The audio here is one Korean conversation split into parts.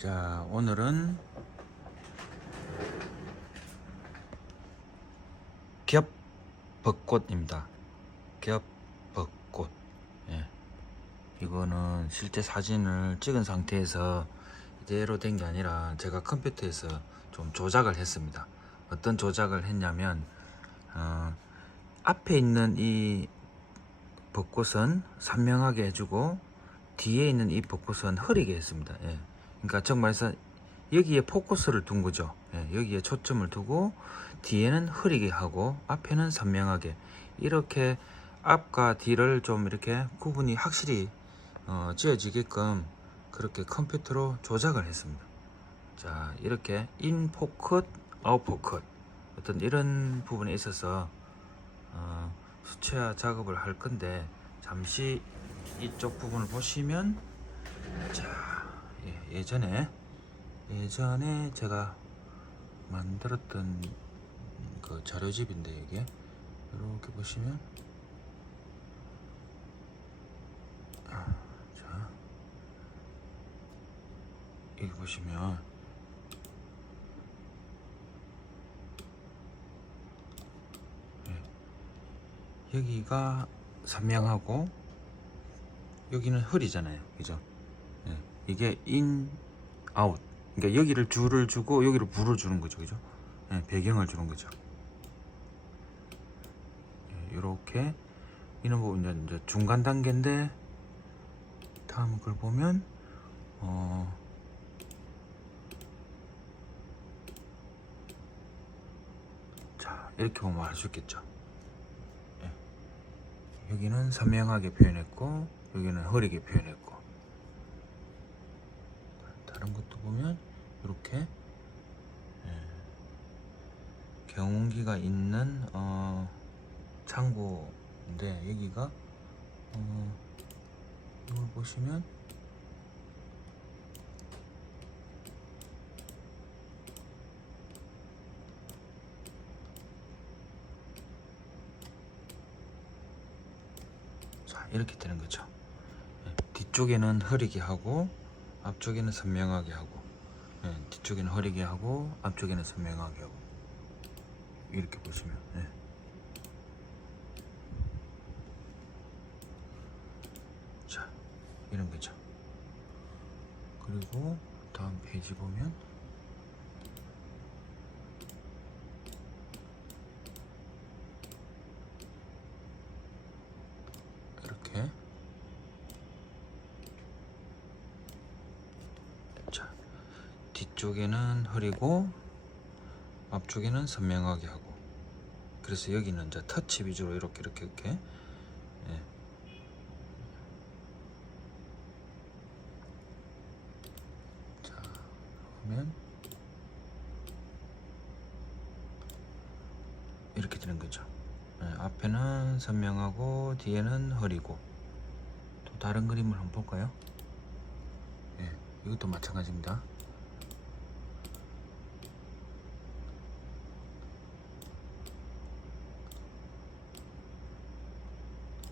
자, 오늘은 겹벚꽃입니다. 겹벚꽃. 예. 이거는 실제 사진을 찍은 상태에서 이대로 된 게 아니라 제가 컴퓨터에서 좀 조작을 했습니다. 어떤 조작을 했냐면 앞에 있는 이 벚꽃은 선명하게 해주고 뒤에 있는 이 벚꽃은 흐리게 했습니다. 예. 그러니까 정말서 여기에 포커스를 둔 거죠. 예. 여기에 초점을 두고 뒤에는 흐리게 하고 앞에는 선명하게, 이렇게 앞과 뒤를 좀 이렇게 구분이 확실히 지어지게끔 그렇게 컴퓨터로 조작을 했습니다. 자, 이렇게 인 포컷, 아웃 포컷, 어떤 이런 부분에 있어서 수채화 작업을 할 건데, 잠시 이쪽 부분을 보시면, 자, 예전에 제가 만들었던 그 자료집인데, 이게 이렇게 보시면, 자, 여기 보시면 여기가 선명하고 여기는 흐리잖아요, 그죠? 예, 이게 인, 아웃. 그러니까 여기를 줄을 주고 여기를 불을 주는 거죠, 그죠? 예, 배경을 주는 거죠. 예, 이렇게 이런 부분 이제 중간 단계인데, 다음 걸 보면 자, 이렇게 보면 알 수 있겠죠. 예, 여기는 선명하게 표현했고 여기는 흐리게 표현했고, 다른 것도 보면 이렇게 경운기가 있는 창고인데, 여기가 이걸 보시면 자, 이렇게 되는 거죠. 뒤쪽에는 흐리게 하고 앞쪽에는 선명하게 하고, 뒤쪽에는 흐리게 하고 앞쪽에는 선명하게 하고, 이렇게 보시면 자, 이런 거죠. 그리고 다음 페이지 보면 이렇게, 자, 뒤쪽에는 흐리고 앞쪽에는 선명하게 하고, 그래서 여기는 이제 터치 위주로 이렇게 예. 자, 그러면 이렇게 되는 거죠. 예, 앞에는 선명하고 뒤에는 흐리고. 또 다른 그림을 한번 볼까요? 예, 이것도 마찬가지입니다.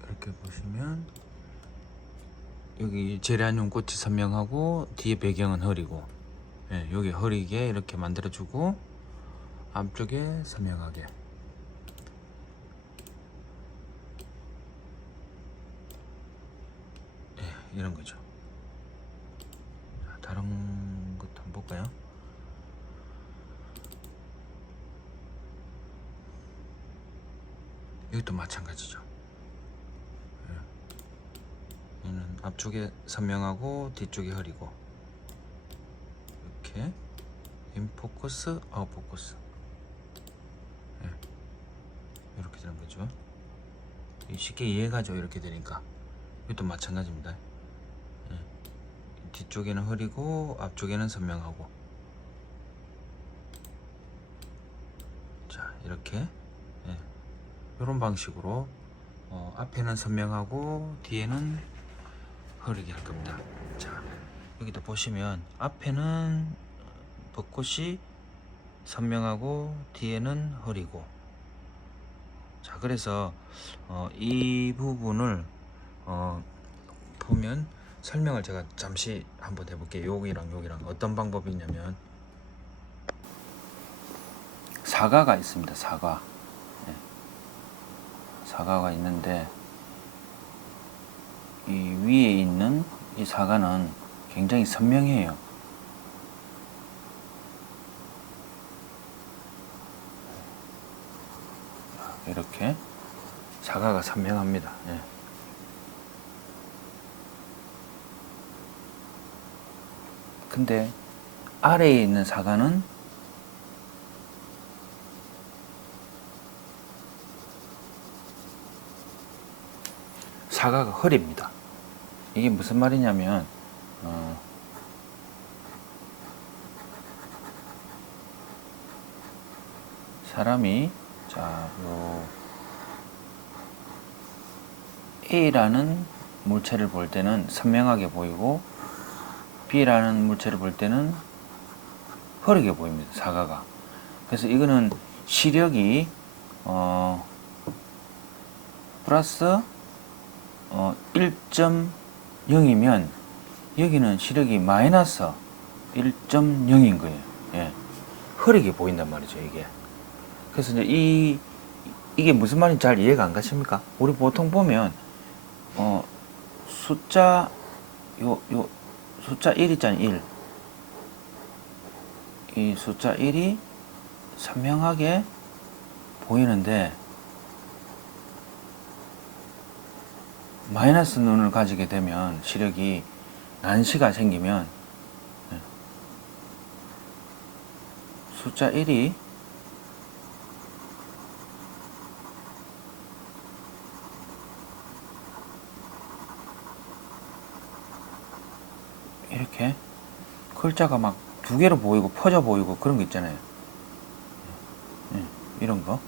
이렇게 보시면 여기 제라늄 꽃이 선명하고 뒤에 배경은 흐리고, 예, 여기 흐리게 이렇게 만들어주고 앞쪽에 선명하게, 예, 이런 거죠. 자, 다른 것도 한번 볼까요? 이것도 마찬가지죠. 얘는 앞쪽에 선명하고 뒤쪽에 흐리고, 이렇게 인포커스, 아웃포커스, 이렇게 되는 거죠. 쉽게 이해가죠, 이렇게 되니까. 이것도 마찬가지입니다. 뒤쪽에는 흐리고 앞쪽에는 선명하고, 자, 이렇게 이런 방식으로 앞에는 선명하고 뒤에는 흐리게 할 겁니다. 자, 여기도 보시면 앞에는 벚꽃이 선명하고 뒤에는 흐리고, 자, 그래서 이 부분을 보면 설명을 제가 잠시 한번 해볼게요. 여기랑 어떤 방법이 있냐면, 사과가 있습니다. 사과. 네. 사과가 있는데 이 위에 있는 이 사과는 굉장히 선명해요. 이렇게 사과가 선명합니다. 예. 근데 아래에 있는 사과는 사과가 흐립니다. 이게 무슨 말이냐면 사람이 자, 요 A라는 물체를 볼 때는 선명하게 보이고 B라는 물체를 볼 때는 흐리게 보입니다. 사과가. 그래서 이거는 시력이 플러스 1.0이면 여기는 시력이 마이너스 1.0인 거예요. 예. 흐리게 보인단 말이죠, 이게. 그래서 이제 이게 무슨 말인지 잘 이해가 안 가십니까? 우리 보통 보면 숫자 숫자 1 있잖아요. 1. 이 숫자 1이 선명하게 보이는데 마이너스 눈을 가지게 되면 시력이 난시가 생기면 숫자 1이 이렇게 글자가 막 두 개로 보이고 퍼져 보이고 그런 거 있잖아요. 이런 거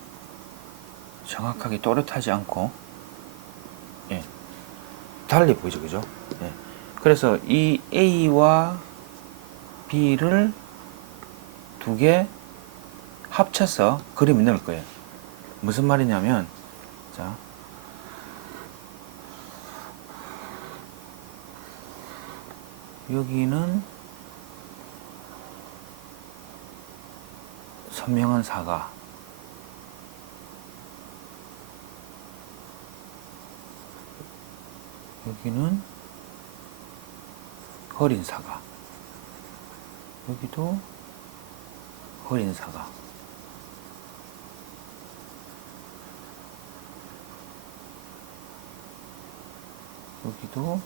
정확하게 또렷하지 않고 달리 보이죠, 그죠? 그래서 이 A와 B를 두 개 합쳐서 그림이 나올 거예요. 무슨 말이냐면, 자, 여기는 선명한 사과, 여기는 흐린 사과, 여기도 흐린 사과, 여기도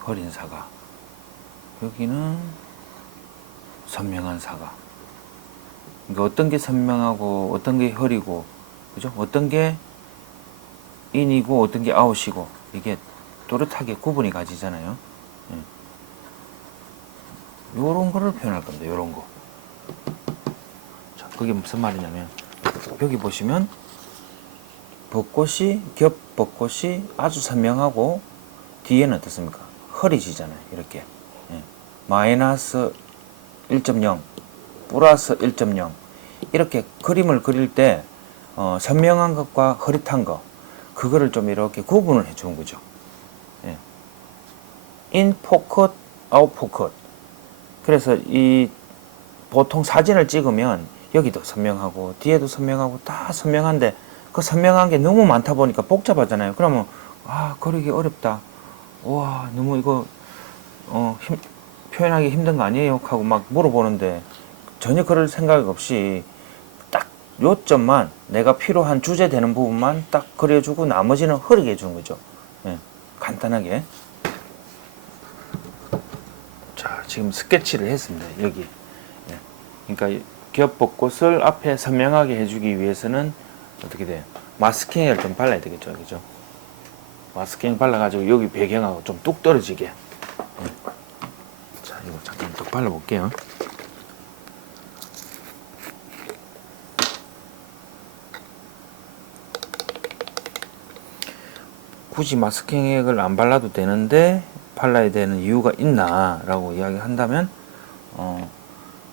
흐린 사과, 여기는 선명한 사과. 그러니까 어떤 게 선명하고 어떤 게 흐리고, 그죠? 어떤 게 인이고 어떤 게 아웃이고 이게 또렷하게 구분이 가지잖아요. 요런 거를 표현할 겁니다. 요런 거. 자, 그게 무슨 말이냐면 여기 보시면 겹 벚꽃이 아주 선명하고 뒤에는 어떻습니까? 흐리지잖아요. 이렇게 마이너스 1.0 플러스 1.0 이렇게 그림을 그릴 때 선명한 것과 흐릿한 것 그거를 좀 이렇게 구분을 해 주는 거죠. 인 포컷, 아웃 포컷. 그래서 이 보통 사진을 찍으면 여기도 선명하고 뒤에도 선명하고 다 선명한데 그 선명한 게 너무 많다 보니까 복잡하잖아요. 그러면 그리기 어렵다. 와 너무 이거 표현하기 힘든 거 아니에요? 하고 막 물어보는데 전혀 그럴 생각 없이 딱 요점만 내가 필요한 주제 되는 부분만 딱 그려주고 나머지는 흐리게 해주는 거죠. 간단하게. 자 지금 스케치를 했습니다. 여기. 그러니까 겹벚꽃을 앞에 선명하게 해주기 위해서는 어떻게 돼요? 마스킹을 좀 발라야 되겠죠, 그죠? 마스킹 발라가지고 여기 배경하고 좀 뚝 떨어지게. 자, 이거 잠깐 또 발라볼게요. 굳이 마스킹액을 안 발라도 되는데 발라야 되는 이유가 있나 라고 이야기한다면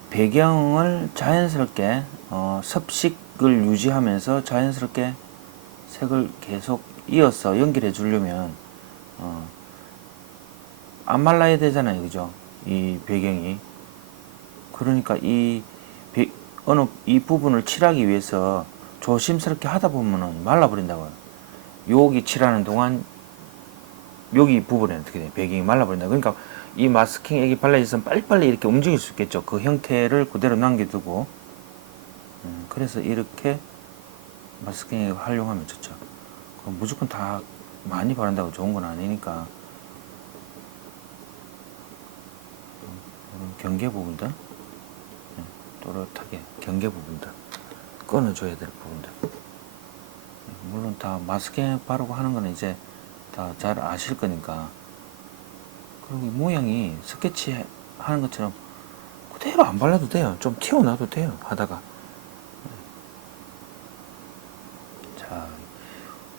배경을 자연스럽게 섭식을 유지하면서 자연스럽게 색을 계속 이어서 연결해 주려면 안 말라야 되잖아요, 그죠? 이 배경이. 그러니까 이 부분을 칠하기 위해서 조심스럽게 하다 보면은 말라버린다고요. 여기 칠하는 동안 여기 부분에 어떻게 돼? 배경이 말라버린다. 그러니까 이 마스킹 액이 발라져서 빨리빨리 이렇게 움직일 수 있겠죠. 그 형태를 그대로 남겨두고. 그래서 이렇게 마스킹 액을 활용하면 좋죠. 그럼 무조건 다 많이 바른다고 좋은 건 아니니까. 경계 부분들, 또렷하게 경계 부분들 끊어줘야 될 부분들. 물론 다 마스킹 액 바르고 하는 거는 이제 다 잘 아실 거니까. 그리고 이 모양이 스케치 하는 것처럼 그대로 안 발라도 돼요. 좀 튀어나와도 돼요, 하다가. 자,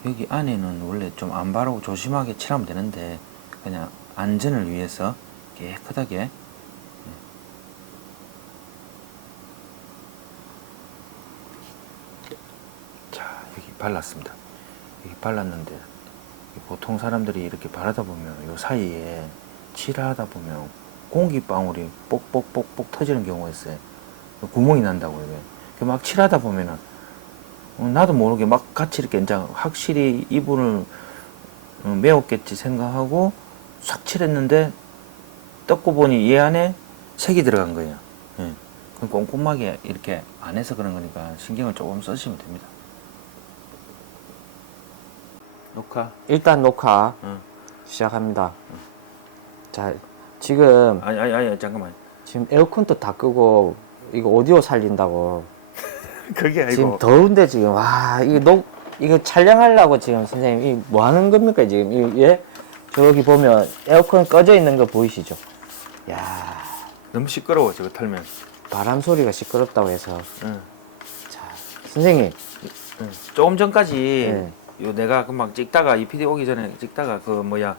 여기 안에는 원래 좀 안 바르고 조심하게 칠하면 되는데 그냥 안전을 위해서 깨끗하게. 자, 여기 발랐습니다. 여기 발랐는데 보통 사람들이 이렇게 바르다 보면 요 사이에 칠하다 보면 공기방울이 뽁뽁뽁뽁 터지는 경우가 있어요. 구멍이 난다고요. 이게 막 칠하다 보면은 나도 모르게 막 같이 이렇게 이제 확실히 이분을 메웠겠지 생각하고 싹 칠했는데 뜯고 보니 얘 안에 색이 들어간 거예요. 예. 그럼 꼼꼼하게 이렇게 안 해서 그런 거니까 신경을 조금 쓰시면 됩니다. 녹화. 일단 녹화 응. 시작합니다. 자, 지금 아니 잠깐만. 지금 에어컨도 다 끄고 이거 오디오 살린다고. 그게 아니고. 지금 더운데 지금 와 이거 촬영하려고 지금 선생님 이 뭐 하는 겁니까 지금 예? 저기 보면 에어컨 꺼져 있는 거 보이시죠? 야, 너무 시끄러워 저거 털면. 바람 소리가 시끄럽다고 해서. 응. 자, 선생님. 응. 조금 전까지 네. 요 내가 금방 찍다가 이 PD 오기 전에 찍다가 그 뭐야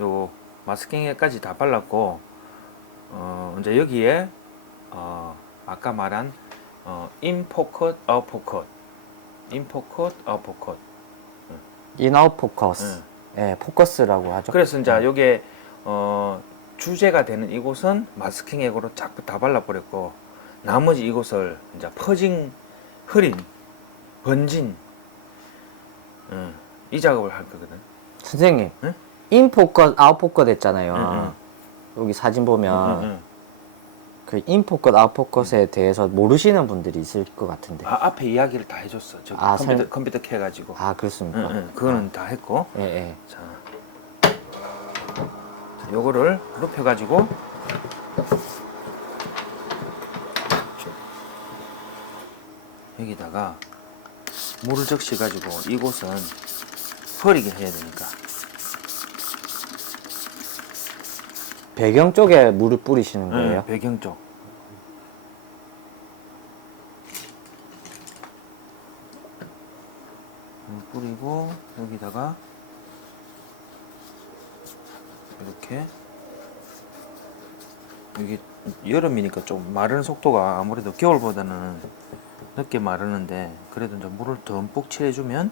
요 마스킹에까지 다 발랐고 이제 여기에 아까 말한 인포컷 아웃포컷 인포컷 아웃포컷. 인아웃 포커스. 예, 포커스라고 하죠. 그래서 이제 요게 주제가 되는 이곳은 마스킹 액으로 자꾸 다 발라버렸고 나머지 이곳을 이제 퍼진 흐린 번진 이 작업을 할 거거든. 선생님. 응? 인 포커스, 아웃 포커스 했잖아요. 응. 여기 사진 보면 응. 그 인포컷, 아웃포컷에 대해서 모르시는 분들이 있을 것 같은데. 앞에 이야기를 다 해줬어. 저기 아, 컴퓨터 켜가지고. 아, 그렇습니까? 그거는 다 했고. 예, 예. 자, 요거를 눕혀가지고 여기다가 물을 적셔가지고 이곳은 버리게 해야 되니까. 배경 쪽에 물을 뿌리시는 거예요? 배경 쪽. 뿌리고 여기다가 이렇게. 이게 여름이니까 좀 마르는 속도가 아무래도 겨울보다는 늦게 마르는데 그래도 이제 물을 듬뿍 칠해주면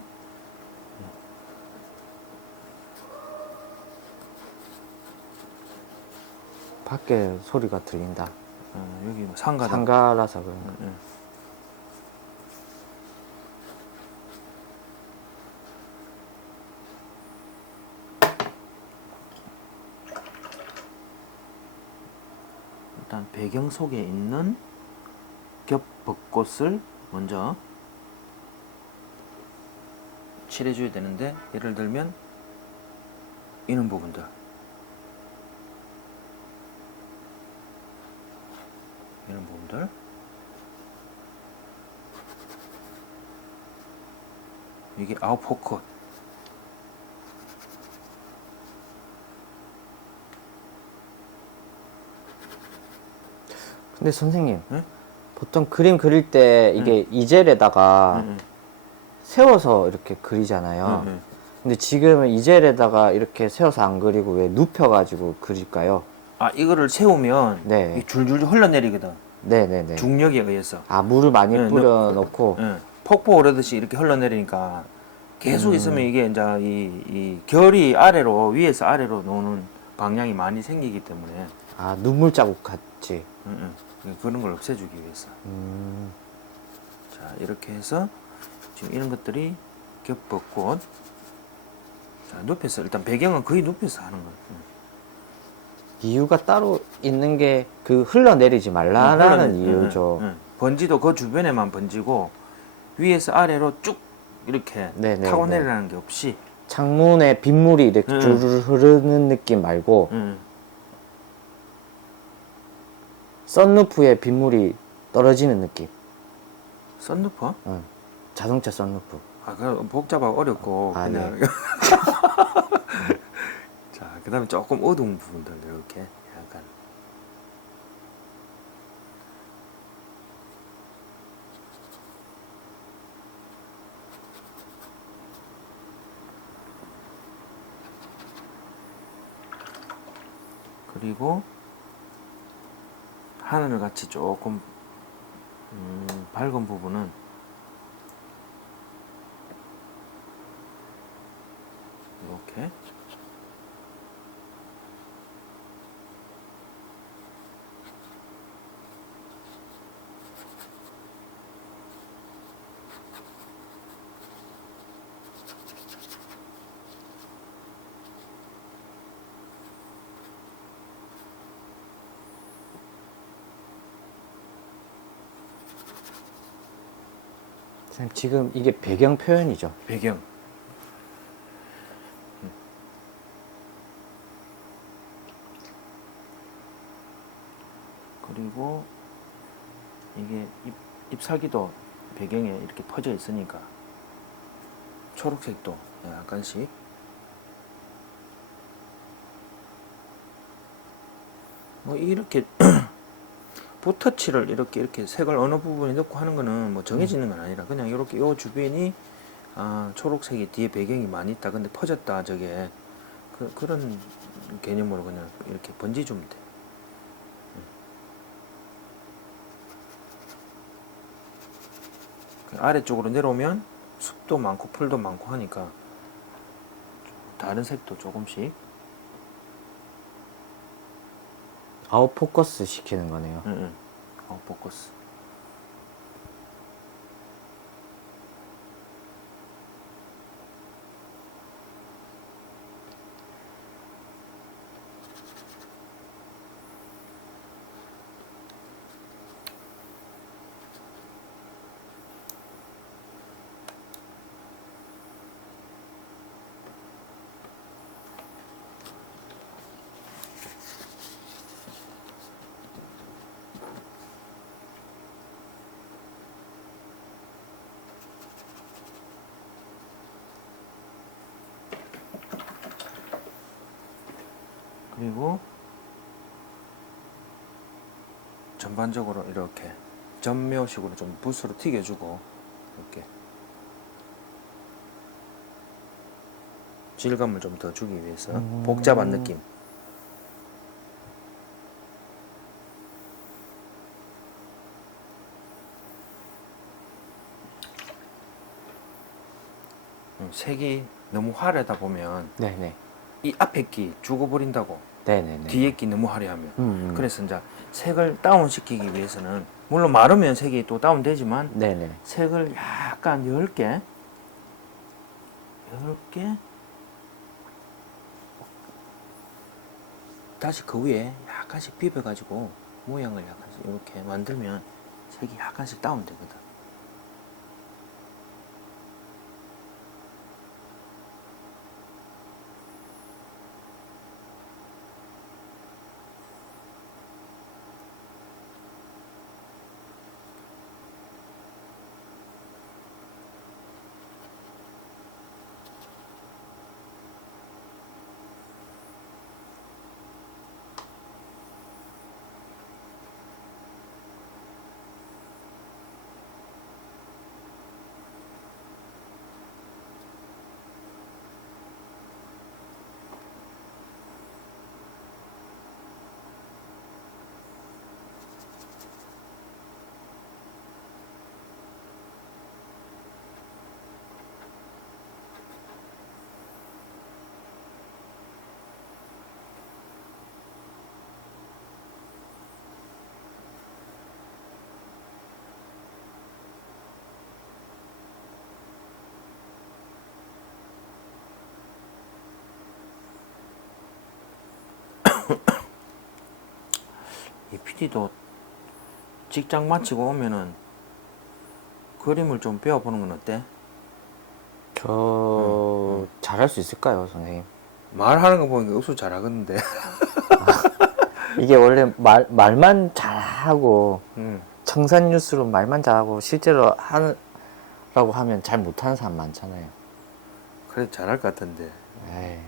밖에 소리가 들린다. 여기 뭐 상가다. 상가라서 그런가. 일단 배경 속에 있는 겹벚꽃을 먼저 칠해줘야 되는데 예를 들면 이런 부분들 이런 부분들 이게 아웃포컷. 근데 선생님, 네? 보통 그림 그릴 때 이게 이젤에다가 세워서 이렇게 그리잖아요. 근데 지금은 이젤에다가 이렇게 세워서 안 그리고 왜 눕혀가지고 그릴까요? 아, 이거를 세우면 네. 이 줄줄 흘러내리거든. 네네네. 중력에 의해서. 아, 물을 많이 네, 뿌려 놓고. 폭포 오르듯이 이렇게 흘러내리니까 계속 있으면 이게 이제 이 결이 아래로 위에서 아래로 노는 방향이 많이 생기기 때문에 아, 눈물 자국 같지. 그런 걸 없애주기 위해서. 자, 이렇게 해서 지금 이런 것들이 겹벚꽃. 자, 눕혀서 일단 배경은 거의 눕혀서 하는 거예요. 이유가 따로 있는 게 그 흘러내리지 말라라는 이유죠. 번지도 그 주변에만 번지고 위에서 아래로 쭉 이렇게 네네, 타고 네. 내려가는 게 없이. 창문에 빗물이 이렇게 주르르 흐르는 느낌 말고 썬루프에 빗물이 떨어지는 느낌. 썬루퍼? 자동차 썬루프. 아, 그 복잡하고 어렵고 아, 그냥. 자, 그다음에 조금 어두운 부분들 이렇게 약간. 그리고 하늘 같이 조금 밝은 부분은 이렇게. 선생님, 지금 이게 배경 표현이죠. 배경. 그리고 이게 잎사귀도 배경에 이렇게 퍼져 있으니까 초록색도 약간씩. 뭐 이렇게 붓터치를 이렇게 색을 어느 부분에 넣고 하는 거는 뭐 정해지는 건 아니라 그냥 이렇게 요 주변이 초록색이 뒤에 배경이 많이 있다 근데 퍼졌다 저게 그런 개념으로 그냥 이렇게 번지 주면 돼. 아래쪽으로 내려오면 숲도 많고 풀도 많고 하니까 다른 색도 조금씩. 아웃 포커스 시키는 거네요. 포커스. 그리고 전반적으로 이렇게 전묘식으로 좀 붓으로 튀겨주고 이렇게 질감을 좀 더 주기 위해서 복잡한 느낌. 색이 너무 화려하다 보면 네네. 이 앞에 끼 죽어버린다고. 네네네. 뒤에 끼 너무 화려하면. 그래서 이제 색을 다운시키기 위해서는 물론 마르면 색이 또 다운되지만 네네. 색을 약간 얇게 다시 그 위에 약간씩 비벼가지고 모양을 약간씩 이렇게 만들면 색이 약간씩 다운되거든. 이 PD도 직장 마치고 오면은 그림을 좀 배워보는 건 어때? 저 잘할 수 있을까요, 선생님? 말하는 거 보니까 흡수 잘하겠는데. 이게 원래 말만 잘하고 응. 청산 뉴스로 말만 잘하고 실제로 하라고 하면 잘 못하는 사람 많잖아요. 그래 잘할 것 같은데. 에이.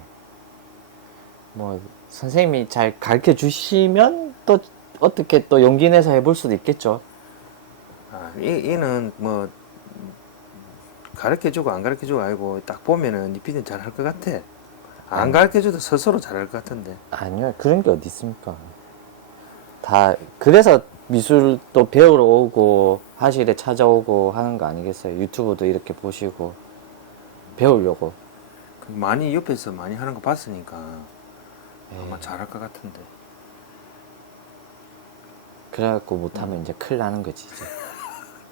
뭐 선생님이 잘 가르쳐 주시면 또 어떻게 또 용기 내서 해볼 수도 있겠죠. 아, 얘는 뭐 가르쳐주고 안 가르쳐주고 아니고 딱 보면은 이 PD는 잘할 것 같아. 안 가르쳐줘도 스스로 잘할 것 같은데. 아니요, 그런 게 어디 있습니까? 다 그래서 미술 또 배우러 오고 화실에 찾아오고 하는 거 아니겠어요? 유튜브도 이렇게 보시고 배우려고. 많이 옆에서 많이 하는 거 봤으니까 에이. 아마 잘할 것 같은데. 그래갖고 못하면 이제 큰일 나는 거지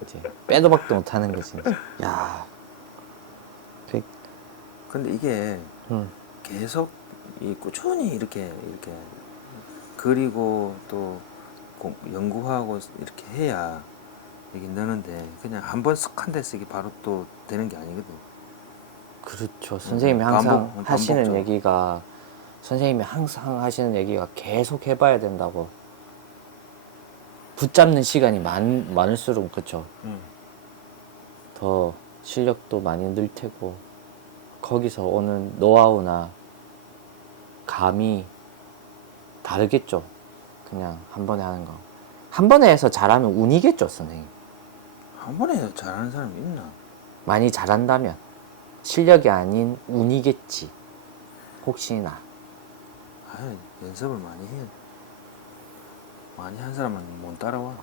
이제 빼도 박도 못하는 거지 이제. 야, 근데 이게 음. 계속 이 꾸준히 이렇게 그리고 또 연구하고 이렇게 해야 이게 느는데 그냥 한번 쓱 한 대 쓰기 바로 또 되는 게 아니거든. 그렇죠. 선생님이 항상 반복, 하시는 반복적으로. 얘기가 선생님이 항상 하시는 얘기가 계속 해봐야 된다고. 붙잡는 시간이 많을수록 그렇죠. 더 실력도 많이 늘 테고 거기서 오는 노하우나 감이 다르겠죠. 그냥 한 번에 하는 거. 한 번에 해서 잘하면 운이겠죠, 선생님. 한 번에 잘하는 사람이 있나? 많이 잘한다면 실력이 아닌 운이겠지. 혹시나. 아, 연습을 많이 해야 돼. 많이 한 사람은 못 따라와.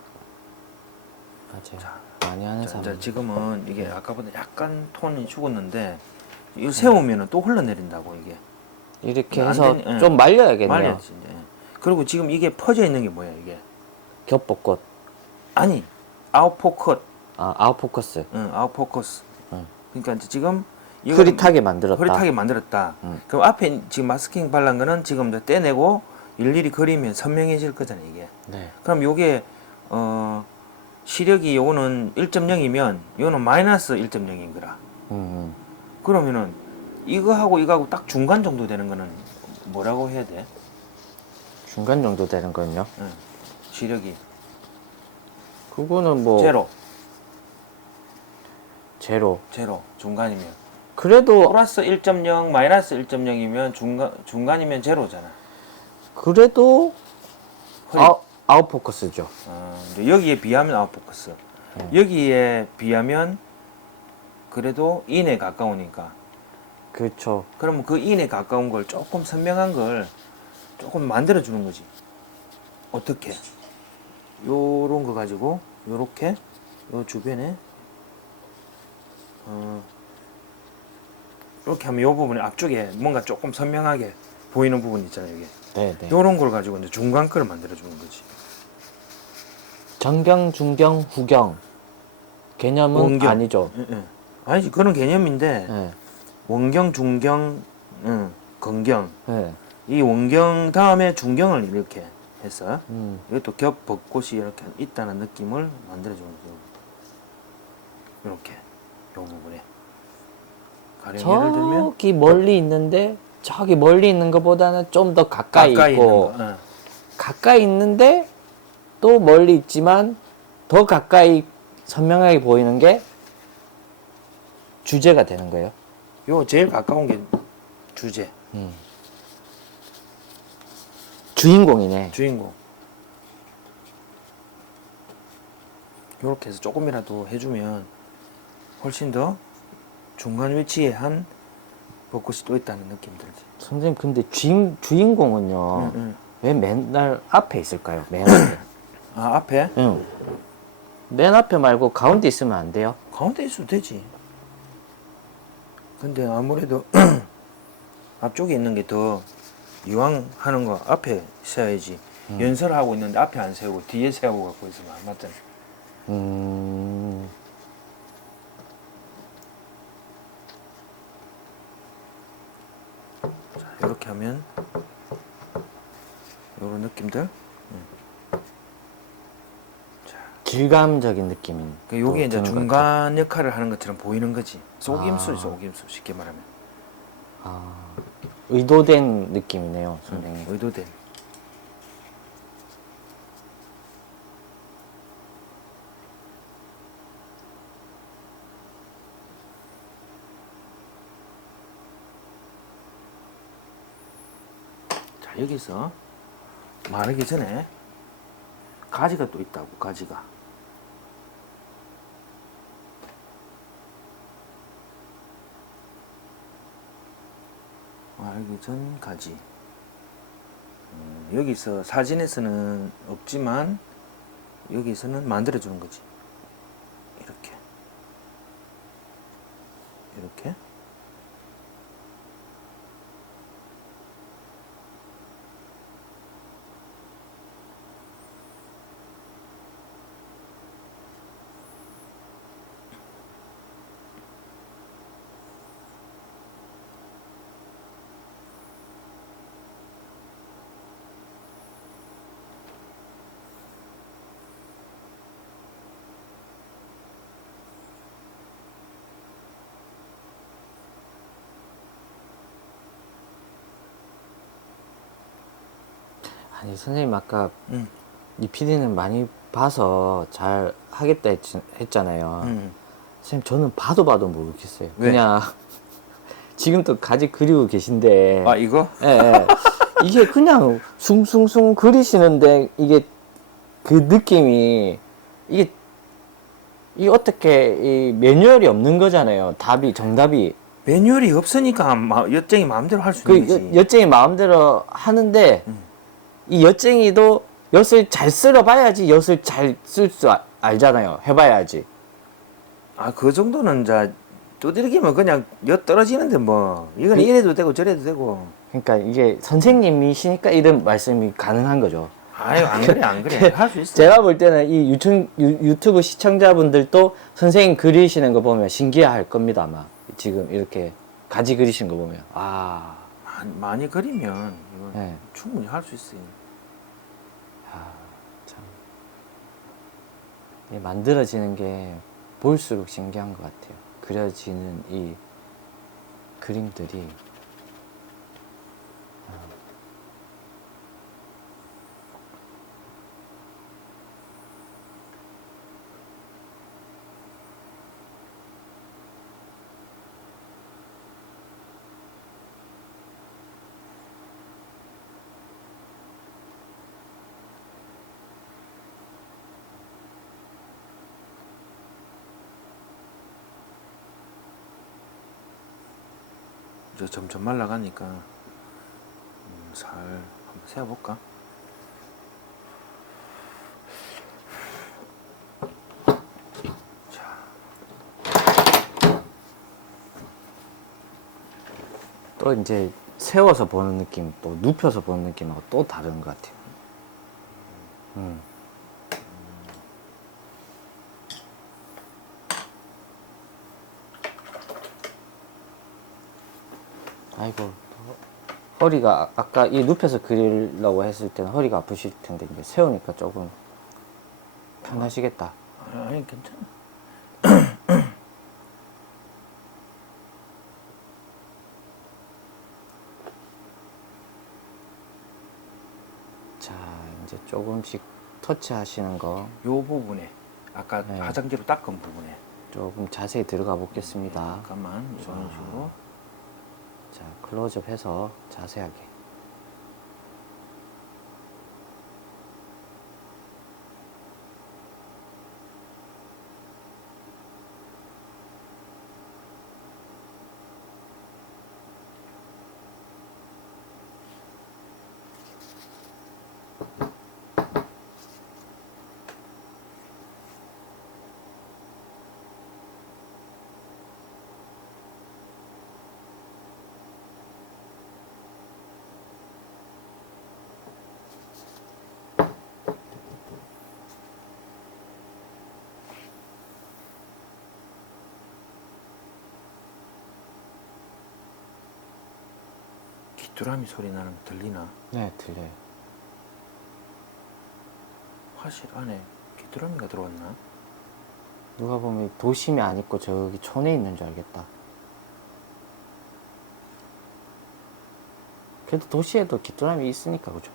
맞아요. 자, 많이 하는 자, 사람. 지금은 이게 아까보다 약간 톤이 죽었는데 이거 세우면은 또 흘러내린다고 이게. 이렇게 안 해서 되니- 예. 좀 말려야겠네요. 말려야지 이제. 그리고 지금 이게 퍼져 있는 게 뭐야 이게? 겹벚꽃. 아니 아웃포컷. 아, 아웃포커스. 응, 아웃포커스. 응. 그러니까 이제 지금 이거는 흐릿하게 만들었다. 흐릿하게 만들었다. 응. 그럼 앞에 지금 마스킹 발란 거는 지금 이제 떼내고 일일이 그리면 선명해질 거잖아 이게. 네. 그럼 요게 시력이 요거는 1.0이면 요거는 마이너스 1.0인 거라. 음. 그러면은 이거하고 딱 중간 정도 되는 거는 뭐라고 해야 돼? 중간 정도 되는 건요. 응. 시력이 그거는 뭐 제로 제로. 중간이면 그래도 플러스 1.0 마이너스 1.0이면 중간이면 제로잖아. 그래도 허리. 아웃포커스죠. 이제 여기에 비하면 아웃포커스. 여기에 비하면 그래도 인에 가까우니까. 그렇죠. 그러면 그 인에 가까운 걸 조금 선명한 걸 조금 만들어 주는 거지. 어떻게? 요런 거 가지고 요렇게 요 주변에 이렇게 하면 요 부분에 앞쪽에 뭔가 조금 선명하게 보이는 부분 있잖아요. 여기. 네네. 요런 걸 가지고 이제 중간 거를 만들어 주는 거지. 정경, 중경, 후경 개념은 원경. 아니죠. 예. 아니지 그런 개념인데 네. 원경, 중경, 건경. 네. 이 원경 다음에 중경을 이렇게 해서 이것도 겹 벚꽃이 이렇게 있다는 느낌을 만들어주는 거죠. 이렇게 요 부분에 가령 예를 들면 저기 멀리 있는데 저기 멀리 있는 것보다는 좀 더 가까이 있는 있고 거. 가까이 있는데 또 멀리 있지만 더 가까이 선명하게 보이는 게 주제가 되는 거예요. 요 제일 가까운 게 주제, 주인공이네. 주인공. 요렇게 해서 조금이라도 해주면 훨씬 더 중간 위치에 한 벚꽃이 또 있다는 느낌 들지. 선생님 근데 주인공은요 응. 왜 맨날 앞에 있을까요? 맨 앞에. 아 앞에 응. 맨 앞에 말고 가운데 있으면 안 돼요? 가운데 있어도 되지. 근데 아무래도 앞쪽에 있는 게 더 이왕 하는 거 앞에 세워야지. 연설하고 있는데 앞에 안 세우고 뒤에 세우고 갖고 있으면 안 맞잖아. 자, 이렇게 하면 요런 느낌들. 질감적인 느낌이. 그 요게 이제 드는 것 같아요. 중간 역할을 하는 것처럼 보이는 거지. 속임수, 속임수 쉽게 말하면. 아, 의도된 느낌이네요, 선생님. 의도된. 자, 여기서 마르기 전에 가지가 또 있다고, 가지가. 마르기 전 가지. 여기서 사진에서는 없지만 여기서는 만들어주는 거지. 이렇게. 이렇게. 아니, 선생님 아까 응. 이 PD는 많이 봐서 잘 하겠다 했잖아요. 선생님, 저는 봐도 모르겠어요. 왜? 그냥 지금도 가지 그리고 계신데. 아, 이거? 예, 예. 이게 그냥 숭숭숭 그리시는데 이게 그 느낌이 이게 어떻게 이 매뉴얼이 없는 거잖아요. 정답이. 매뉴얼이 없으니까 엿쟁이 마음대로 할 수 그 있는 거지. 엿쟁이 마음대로 하는데 이 엿쟁이도 엿을 잘 쓸어봐야지 엿을 잘 쓸 수 알잖아요. 해봐야지. 아, 그 정도는 자 두드리기면 그냥 엿 떨어지는데 뭐 이건 이래도 되고 저래도 되고. 그러니까 이게 선생님이시니까 이런 말씀이 가능한 거죠. 아유, 안 그래, 안 그래. 할 수 있어. 제가 볼 때는 이 유튜브 시청자분들도 선생님 그리시는 거 보면 신기할 겁니다, 아마. 지금 이렇게 가지 그리시는 거 보면. 아, 많이 그리면 이건 네. 충분히 할 수 있어요. 참. 이 만들어지는 게 볼수록 신기한 것 같아요. 그려지는 이 그림들이. 이제 점점 말라가니까 살 한번 세워볼까? 자, 또 이제 세워서 보는 느낌, 또 눕혀서 보는 느낌하고 또 다른 것 같아요. 아이고, 허리가 아까 이 눕혀서 그리려고 했을 때는 허리가 아프실 텐데 이제 세우니까 조금 편하시겠다. 아니 괜찮아. 자, 이제 조금씩 터치하시는 거 요 부분에 아까 네. 화장지로 닦은 부분에 조금 자세히 들어가 보겠습니다. 잠깐만 이런 식으로. 자, 클로즈업 해서 자세하게. 귀뚜라미 소리 나는 거 들리나? 네, 들려요. 화실 안에 귀뚜라미가 들어왔나? 누가 보면 도심이 안 있고 저기 촌에 있는 줄 알겠다. 그래도 도시에도 귀뚜라미 있으니까 그죠?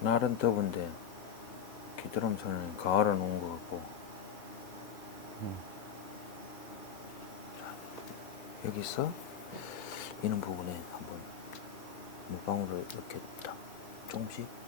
날은 더운데 귀뚜라미 손에 가을은 온 것 같고. 자, 여기서 이는 부분에 한번 물방울을 이렇게 딱 조금씩.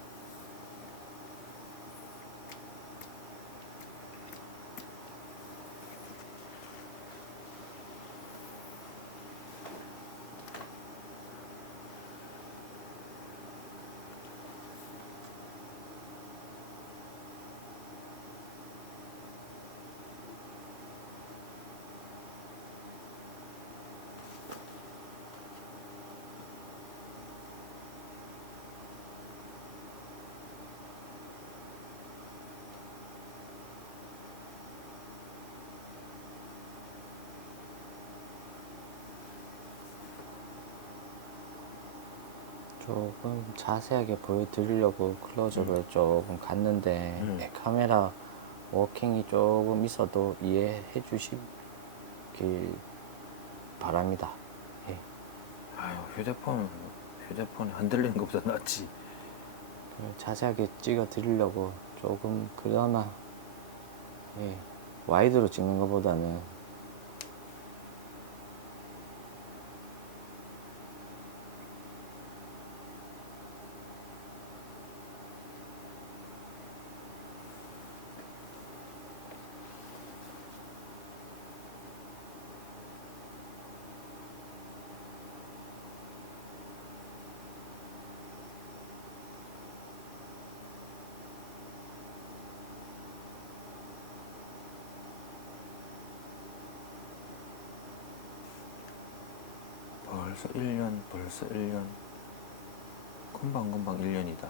조금 자세하게 보여드리려고 클로즈업을 조금 갔는데 카메라 워킹이 조금 있어도 이해해 주시길 바랍니다. 예. 아유, 휴대폰이 흔들리는 것보다 낫지. 자세하게 찍어 드리려고 조금 그러나 예, 와이드로 찍는 것보다는 벌써 1년. 금방 1년이다.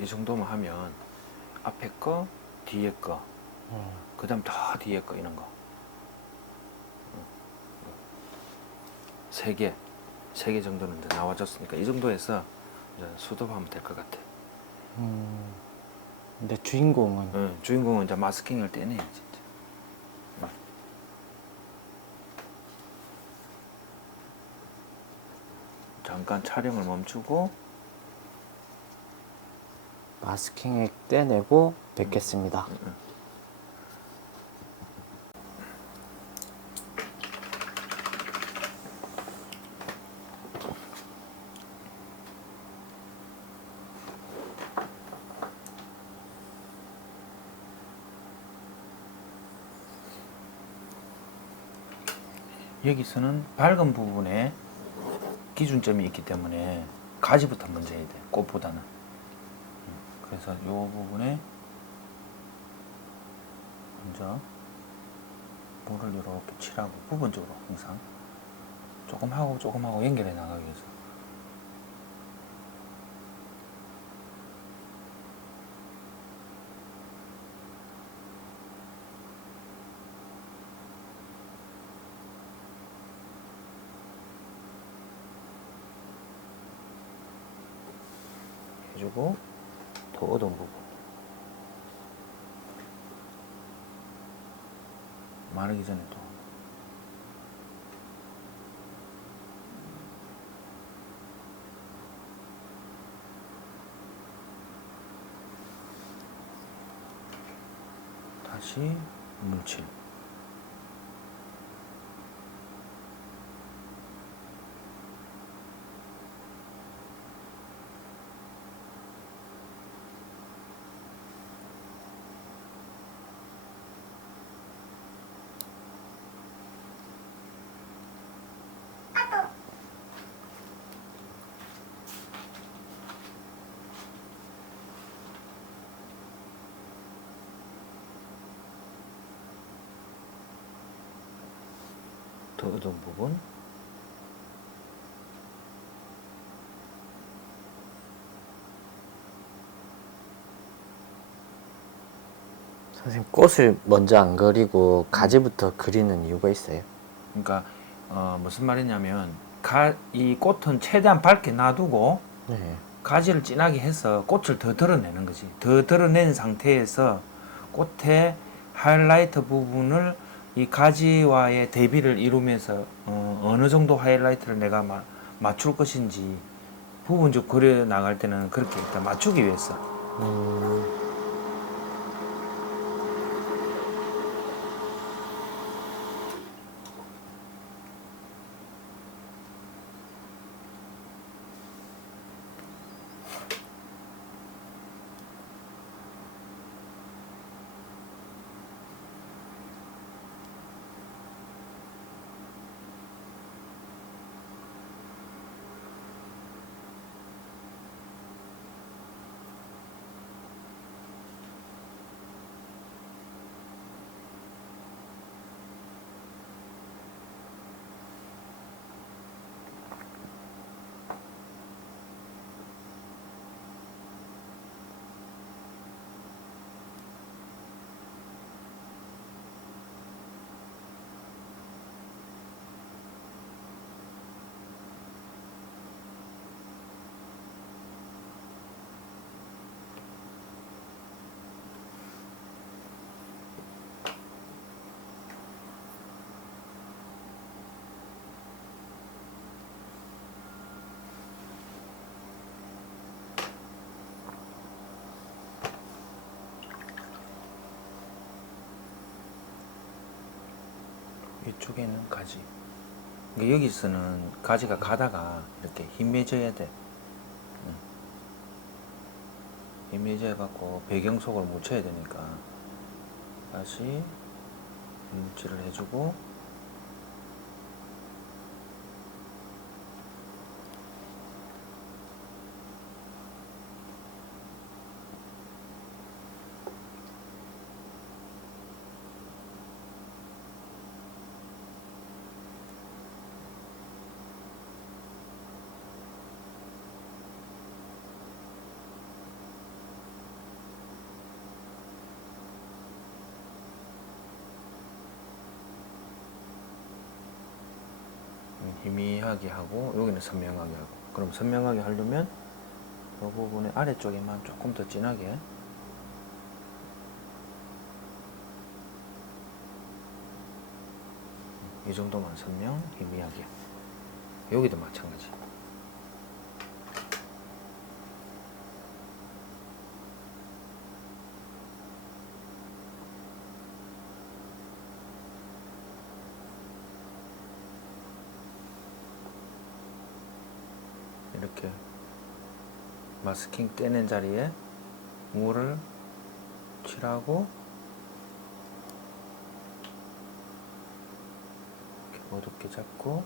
이 정도만 하면 앞에 거, 뒤에 거, 그 다음 더 뒤에 거 이런 거 세 개 정도는 이제 나와줬으니까 이 정도에서 이제 수도하면 될 것 같아. 근데 주인공은 주인공은 이제 마스킹을 떼내 진짜. 잠깐 촬영을 멈추고 마스킹을 떼내고 뵙겠습니다. 여기서는 밝은 부분에 기준점이 있기 때문에 가지부터 먼저 해야 돼, 꽃보다는. 그래서 이 부분에 먼저 물을 이렇게 칠하고 부분적으로 항상 조금 하고 연결해 나가기 위해서. 해주고 더 어두운 부분 마르기 전에 또 다시 물칠. 더 어두운 부분. 선생님 꽃을 먼저 안 그리고 가지부터 그리는 이유가 있어요? 그러니까 무슨 말이냐면 이 꽃은 최대한 밝게 놔두고 네. 가지를 진하게 해서 꽃을 더 드러내는 거지. 더 드러낸 상태에서 꽃의 하이라이트 부분을 이 가지와의 대비를 이루면서 어느 정도 하이라이트를 내가 맞출 것인지 부분적 그려 나갈 때는 그렇게 일단 맞추기 위해서. 이쪽에 있는 가지. 그러니까 여기서는 가지가 가다가 이렇게 힘매져야 돼. 힘매져 갖고 배경 속을 묻혀야 되니까 다시 묻지를 해주고 희미하게 하고 여기는 선명하게 하고. 그럼 선명하게 하려면 이 부분의 아래쪽에만 조금 더 진하게 이 정도만 선명 희미하게. 여기도 마찬가지. 이렇게 마스킹 떼낸 자리에 물을 칠하고 이렇게 어둡게 잡고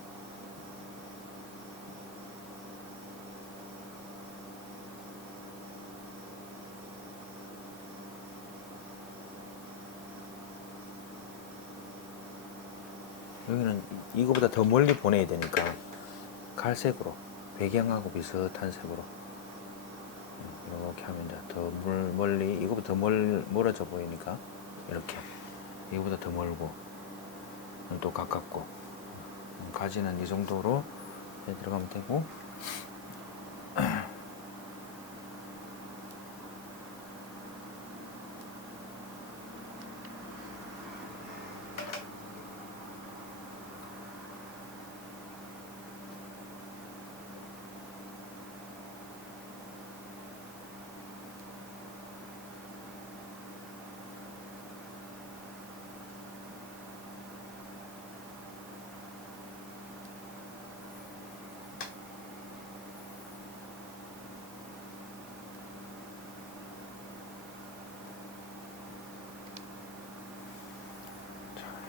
여기는 이거보다 더 멀리 보내야 되니까 갈색으로 배경하고 비슷한 색으로 이렇게 하면 이제 더 멀리 이거보다 더 멀어져 보이니까 이렇게 이거보다 더 멀고 또 가깝고 가지는 이 정도로 들어가면 되고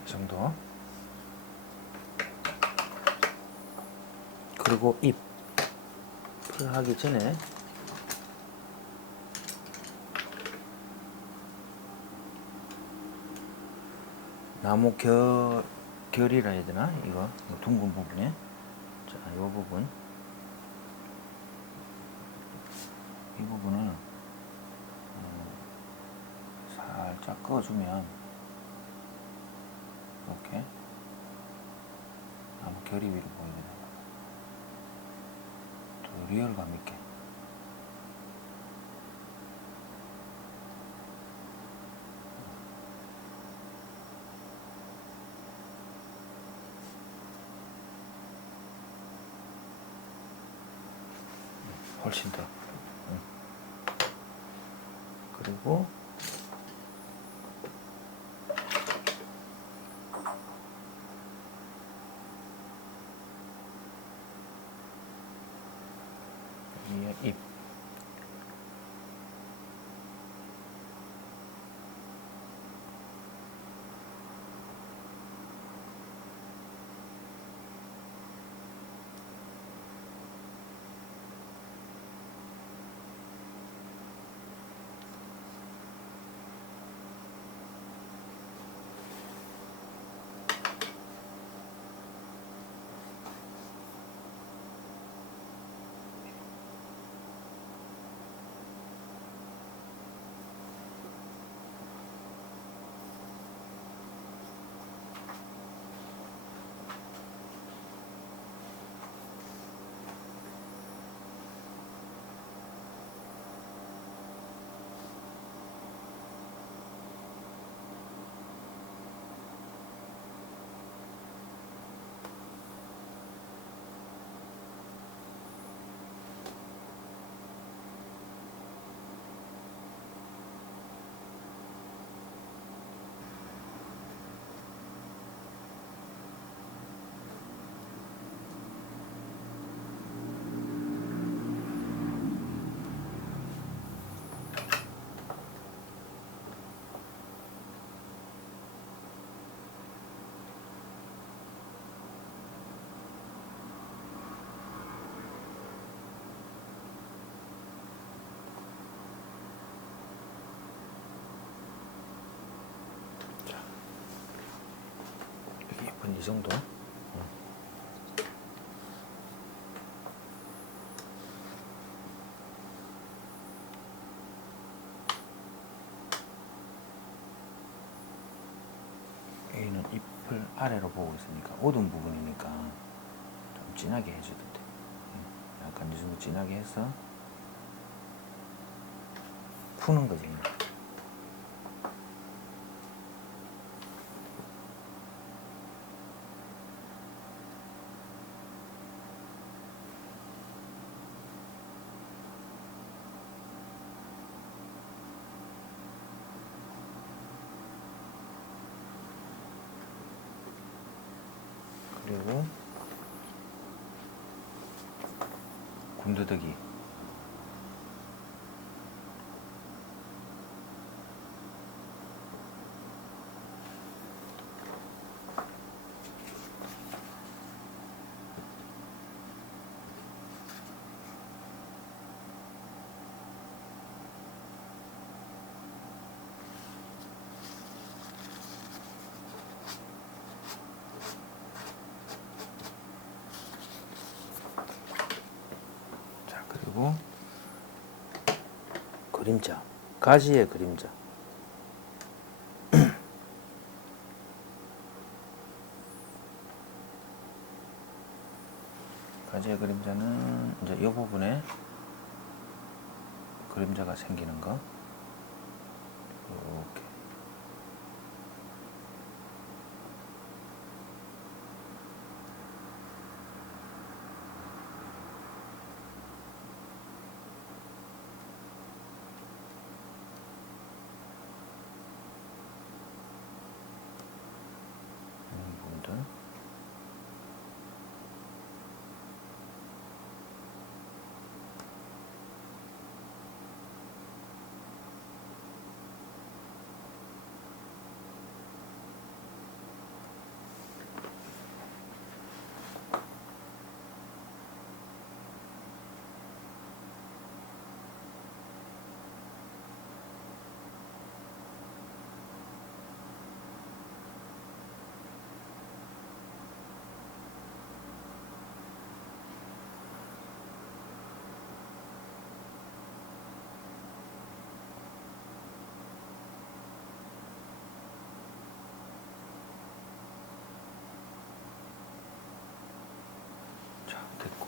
이 정도. 그리고 잎을 하기 전에 나무 결 결이라 해야 되나? 이거 둥근 부분에. 자, 이 부분. 이 부분을 살짝 꺼주면 이렇게 아마 결이 위로 보이게 됩니다. 또 리얼감 있게. 훨씬 더. 그리고 여기에 입. 예쁜 이 정도. 여기는 잎을 아래로 보고 있으니까 어두운 부분이니까 좀 진하게 해줘도 돼. 약간 이 정도 진하게 해서 푸는 거지. 그리고 군더더기. 자, 그리고 그림자. 가지의 그림자. 가지의 그림자는 이제 이 부분에 그림자가 생기는 거. 이렇게. 부분들.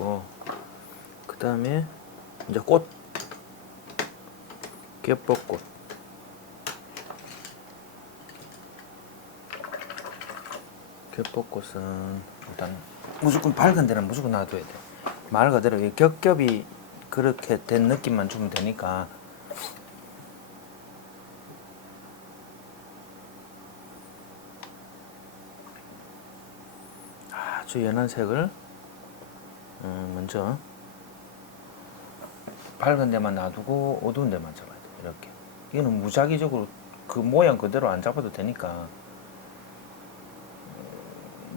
됐고, 그 다음에 이제 꽃, 겹벚꽃. 겹벚꽃은 일단 무조건 밝은 데는 무조건 놔둬야 돼. 말 그대로 이 겹겹이 그렇게 된 느낌만 주면 되니까. 아주 연한 색을 먼저 밝은 데만 놔두고 어두운 데만 잡아야 돼. 이렇게. 이거는 무작위적으로 그 모양 그대로 안 잡아도 되니까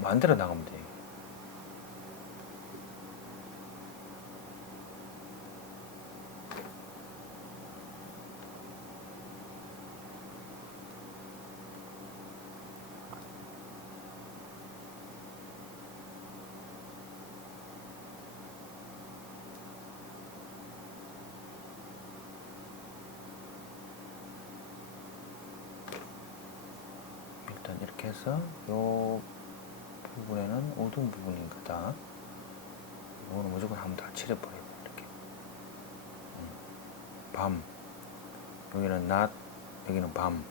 만들어 나가면 돼. 일단 이렇게 해서 요 부분에는 어두운 부분인 거다. 이거는 무조건 한번 다 칠해버려요. 이렇게. 밤. 여기는 낮, 여기는 밤.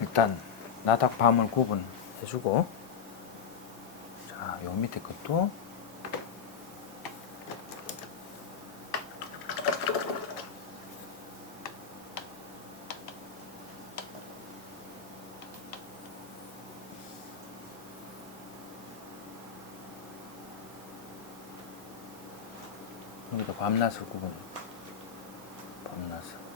일단 낮하고 밤을 구분해주고, 자, 요 밑에 것도 여기다 밤낮을 구분. 밤낮을.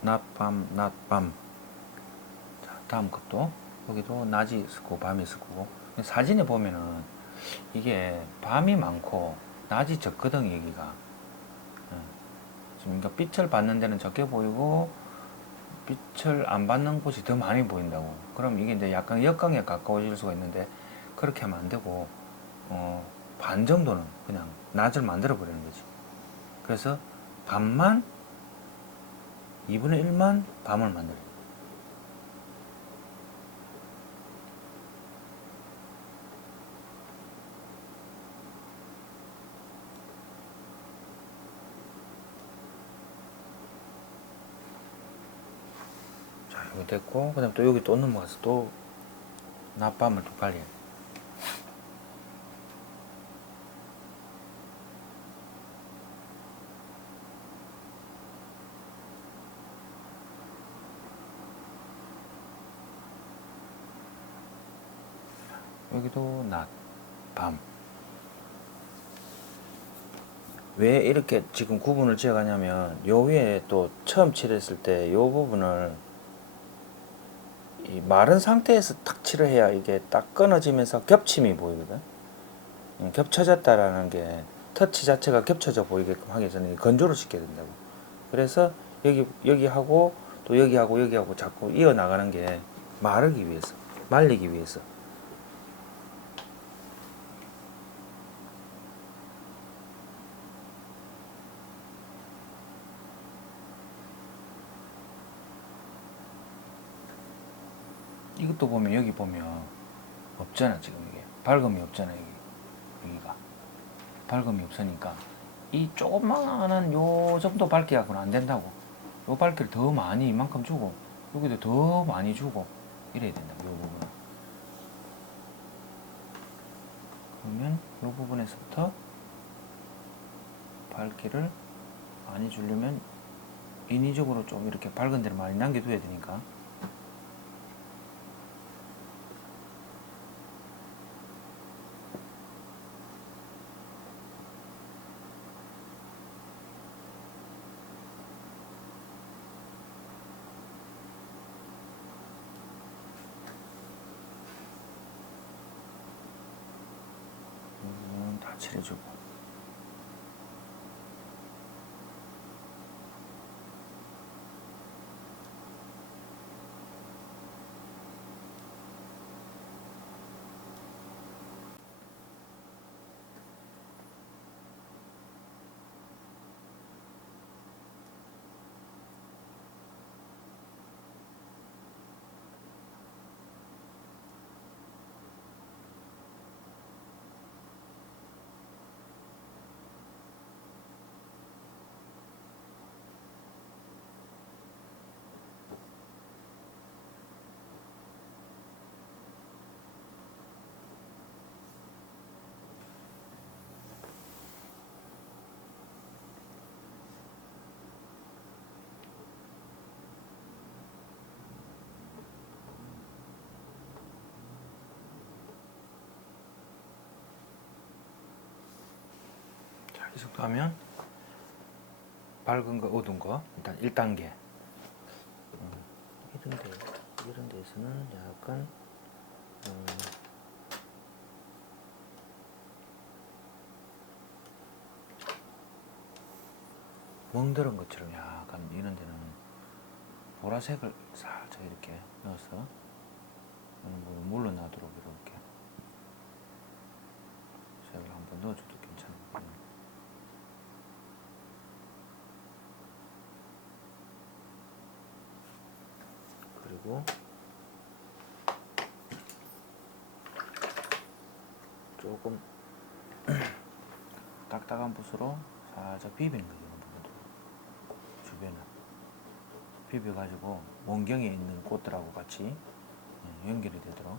낮밤, 낮밤. 자, 다음 것도 여기도 낮이 있을 거고 밤이 있을 거고. 사진에 보면은 이게 밤이 많고 낮이 적거든. 여기가 지금 그러니까 빛을 받는 데는 적게 보이고 빛을 안 받는 곳이 더 많이 보인다고. 그럼 이게 이제 약간 역광에 가까워질 수가 있는데 그렇게 하면 안 되고 반 정도는 그냥 낮을 만들어 버리는 거지. 그래서 밤만 2분의 1만 밤을 만들어요. 자, 이거 됐고, 그 다음 또 여기 또 넘어가서 또 낮밤을 또 관리해. 여기도 낮, 밤. 왜 이렇게 지금 구분을 지어 가냐면 요 위에 또 처음 칠했을 때 요 부분을 이 마른 상태에서 탁 칠을 해야 이게 딱 끊어지면서 겹침이 보이거든. 겹쳐졌다라는 게 터치 자체가 겹쳐져 보이게끔 하기 전에 건조를 시켜야 된다고. 그래서 여기하고 또 여기하고 자꾸 이어 나가는 게 마르기 위해서, 말리기 위해서. 이것도 보면 여기 보면 없잖아. 지금 이게 밝음이 없잖아. 여기가 밝음이 없으니까 이 조그마한 요 정도 밝기하고는 안 된다고. 요 밝기를 더 많이 이만큼 주고 여기도 더 많이 주고 이래야 된다고. 요 부분은. 그러면 요 부분에서부터 밝기를 많이 주려면 인위적으로 좀 이렇게 밝은 데를 많이 남겨둬야 되니까. 칠해주고. 이 정도 하면 밝은 거, 어두운 거 일단 1단계. 이런 데에서는 약간 멍들은 것처럼 약간 이런 데는 보라색을 살짝 이렇게 넣어서 물러나도록 이렇게 색을 한번 넣어줘도 괜찮아요. 그리고 조금 딱딱한 붓으로 살짝 비비는 거죠. 주변을 비벼가지고 원경에 있는 꽃들하고 같이 연결이 되도록.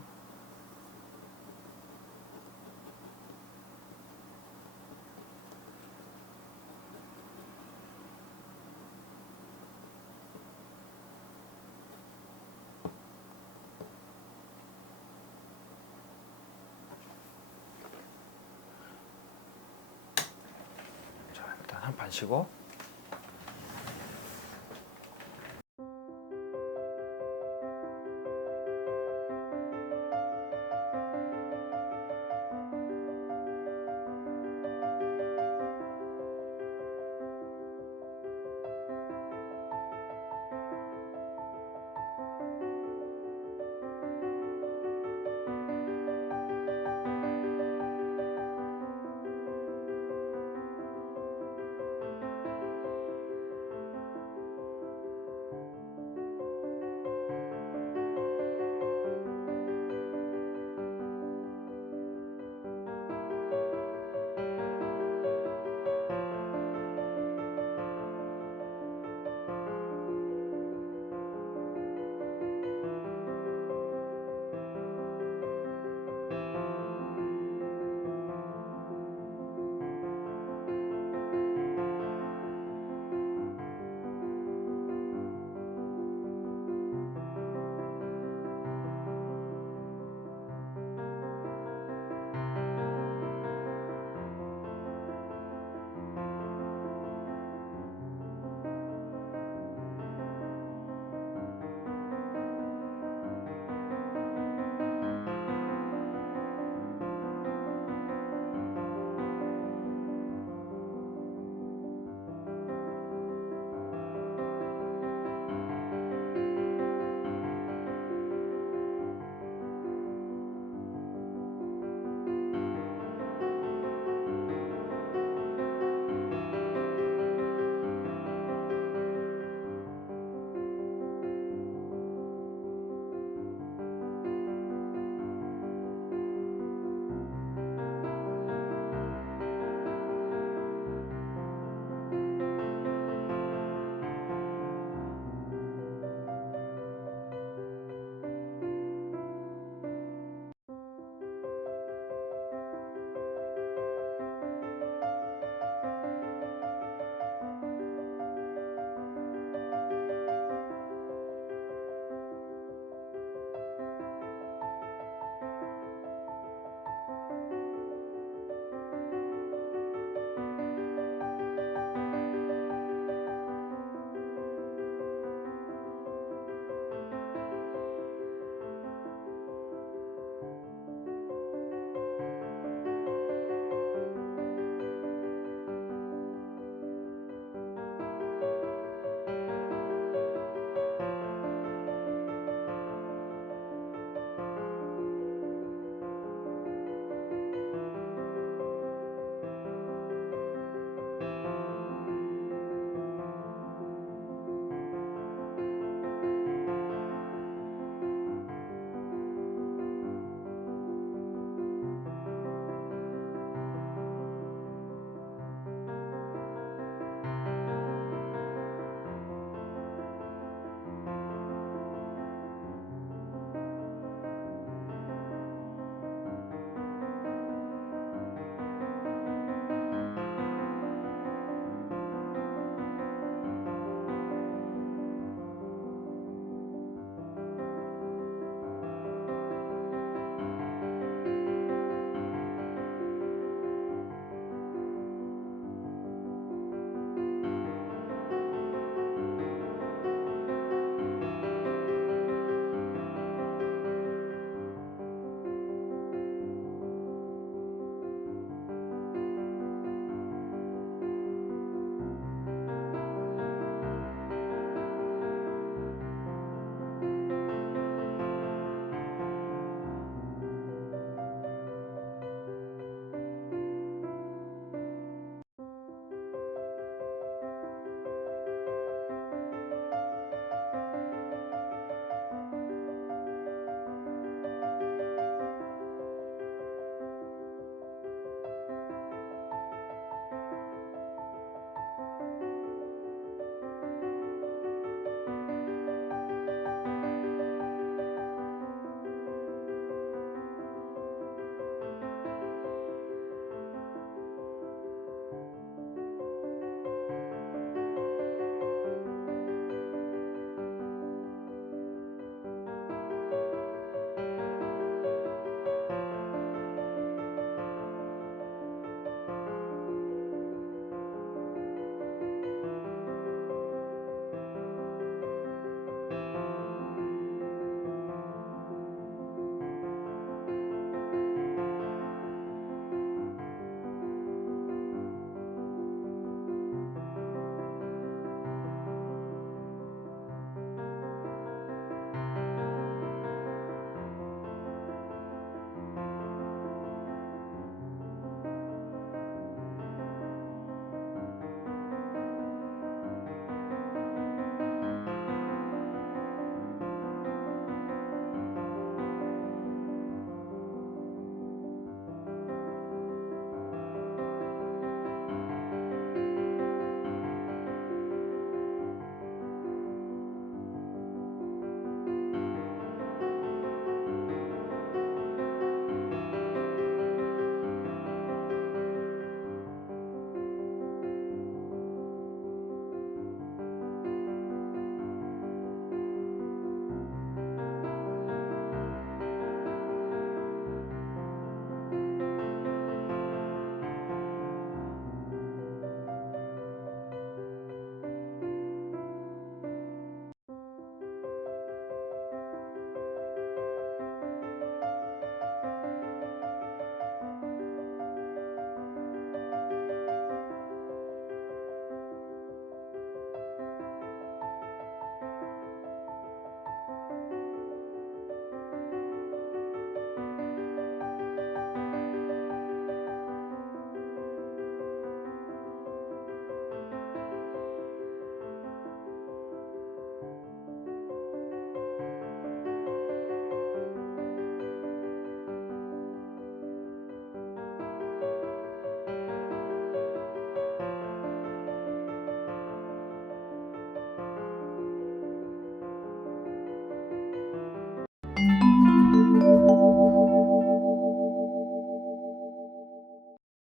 자, 일단 한 판 쉬고